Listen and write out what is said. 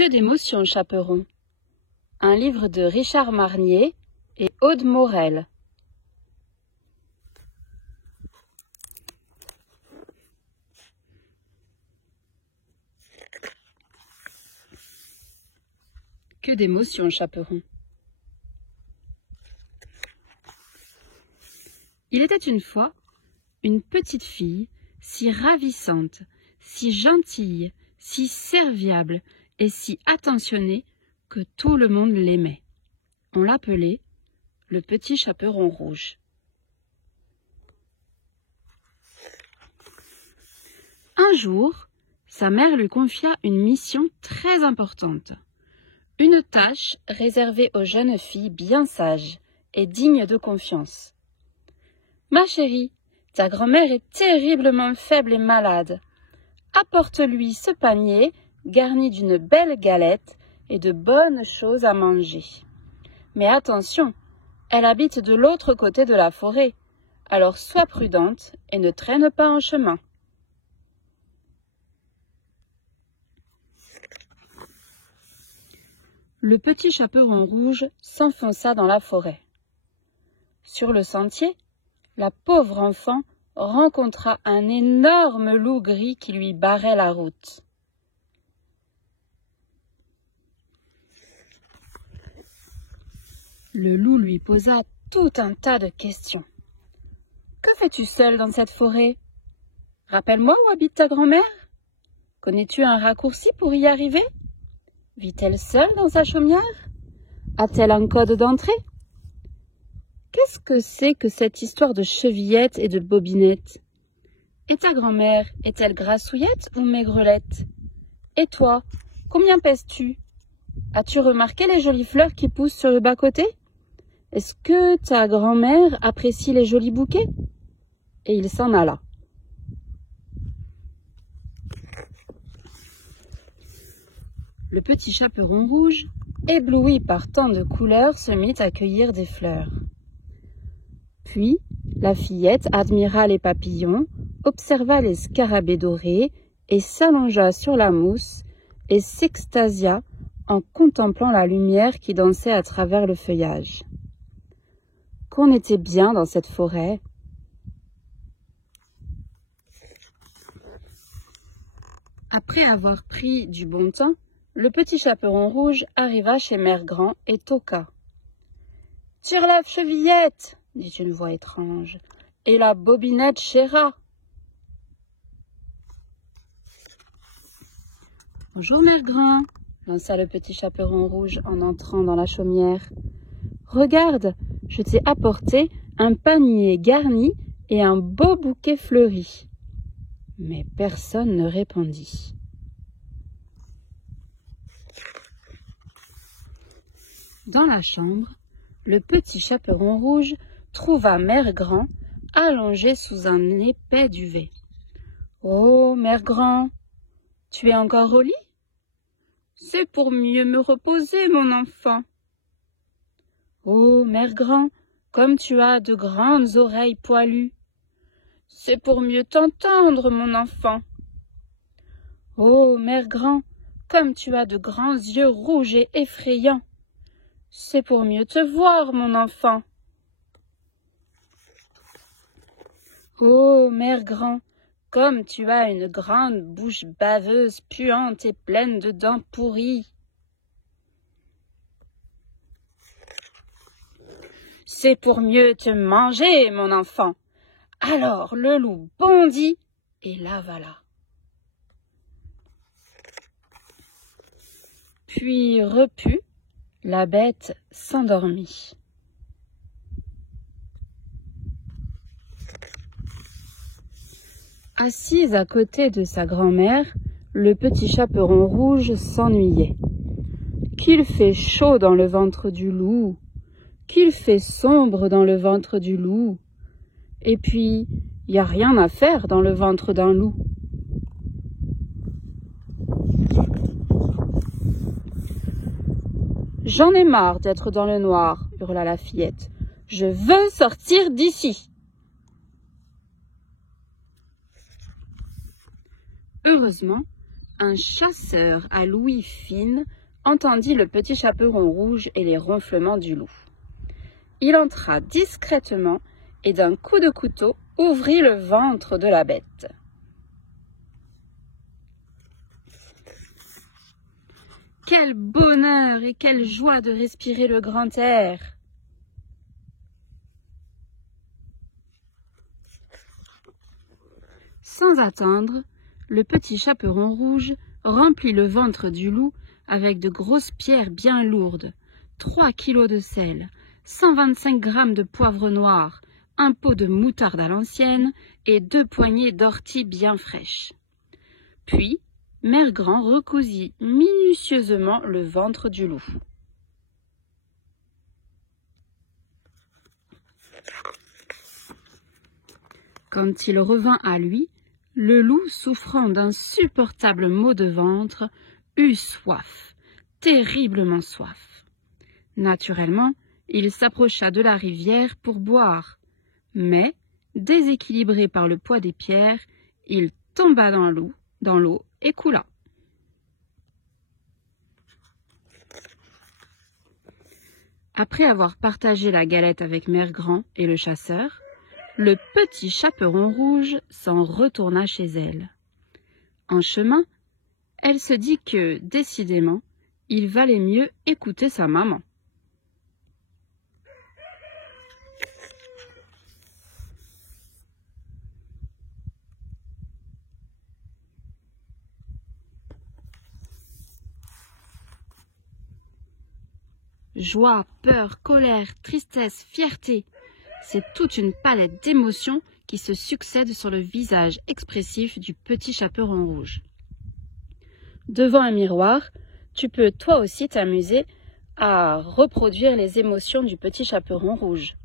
Que d'émotions, chaperon. Un livre de Richard Marnier et Aude Morel. Que d'émotions, chaperon. Il était une fois une petite fille si ravissante, si gentille, si serviable et si attentionnée que tout le monde l'aimait. On l'appelait le petit chaperon rouge. Un jour, sa mère lui confia une mission très importante. Une tâche réservée aux jeunes filles bien sages et dignes de confiance. « Ma chérie, ta grand-mère est terriblement faible et malade. Apporte-lui ce panier garni d'une belle galette et de bonnes choses à manger. Mais attention, elle habite de l'autre côté de la forêt, alors sois prudente et ne traîne pas en chemin. » Le petit chaperon rouge s'enfonça dans la forêt. Sur le sentier, la pauvre enfant rencontra un énorme loup gris qui lui barrait la route. Le loup lui posa tout un tas de questions. « Que fais-tu seule dans cette forêt? Rappelle-moi où habite ta grand-mère. Connais-tu un raccourci pour y arriver? Vit-elle seule dans sa chaumière? A-t-elle un code d'entrée? Qu'est-ce que c'est que cette histoire de chevillettes et de bobinettes? Et ta grand-mère, est-elle grassouillette ou maigrelette? Et toi, combien pèses-tu? As-tu remarqué les jolies fleurs qui poussent sur le bas-côté? Est-ce que ta grand-mère apprécie les jolis bouquets? » Et il s'en alla. Le petit chaperon rouge, ébloui par tant de couleurs, se mit à cueillir des fleurs. Puis, la fillette admira les papillons, observa les scarabées dorés et s'allongea sur la mousse et s'extasia en contemplant la lumière qui dansait à travers le feuillage. Qu'on était bien dans cette forêt! Après avoir pris du bon temps, le petit chaperon rouge arriva chez Mère Grand et toqua. « Tire la chevillette !» dit une voix étrange, « et la bobinette chéra !» « Bonjour, Mère Grand !» lança le petit chaperon rouge en entrant dans la chaumière. « Regarde, je t'ai apporté un panier garni et un beau bouquet fleuri. » Mais personne ne répondit. Dans la chambre, le petit chaperon rouge trouva Mère Grand allongée sous un épais duvet. « Oh, Mère Grand, tu es encore au lit? C'est pour mieux me reposer, mon enfant. »« Oh, Mère Grand, comme tu as de grandes oreilles poilues. C'est pour mieux t'entendre, mon enfant. »« Oh, Mère Grand, comme tu as de grands yeux rouges et effrayants. C'est pour mieux te voir, mon enfant. »« Oh, Mère Grand, comme tu as une grande bouche baveuse, puante et pleine de dents pourries. »« C'est pour mieux te manger, mon enfant. » Alors le loup bondit et l'avala. Puis repus, la bête s'endormit. Assise à côté de sa grand-mère, le petit chaperon rouge s'ennuyait. Qu'il fait chaud dans le ventre du loup, qu'il fait sombre dans le ventre du loup. Et puis, il n'y a rien à faire dans le ventre d'un loup. « J'en ai marre d'être dans le noir, » hurla la fillette. « Je veux sortir d'ici. » Heureusement, Un chasseur à l'ouïe fine entendit le petit chaperon rouge et les ronflements du loup. Il entra discrètement et d'un coup de couteau ouvrit le ventre de la bête. Quel bonheur et quelle joie de respirer le grand air! Sans attendre, le petit chaperon rouge remplit le ventre du loup avec de grosses pierres bien lourdes, 3 kilos de sel, 125 grammes de poivre noir, un pot de moutarde à l'ancienne et 2 poignées d'ortie bien fraîches. Puis, Mère Grand recousit minutieusement le ventre du loup. Quand il revint à lui, le loup, souffrant d'insupportables maux de ventre, eut soif, terriblement soif. Naturellement, il s'approcha de la rivière pour boire, mais, déséquilibré par le poids des pierres, il tomba dans l'eau et coula. Après avoir partagé la galette avec Mère Grand et le chasseur, le petit chaperon rouge s'en retourna chez elle. En chemin, elle se dit que, décidément, il valait mieux écouter sa maman. Joie, peur, colère, tristesse, fierté, c'est toute une palette d'émotions qui se succèdent sur le visage expressif du petit chaperon rouge. Devant un miroir, tu peux toi aussi t'amuser à reproduire les émotions du petit chaperon rouge.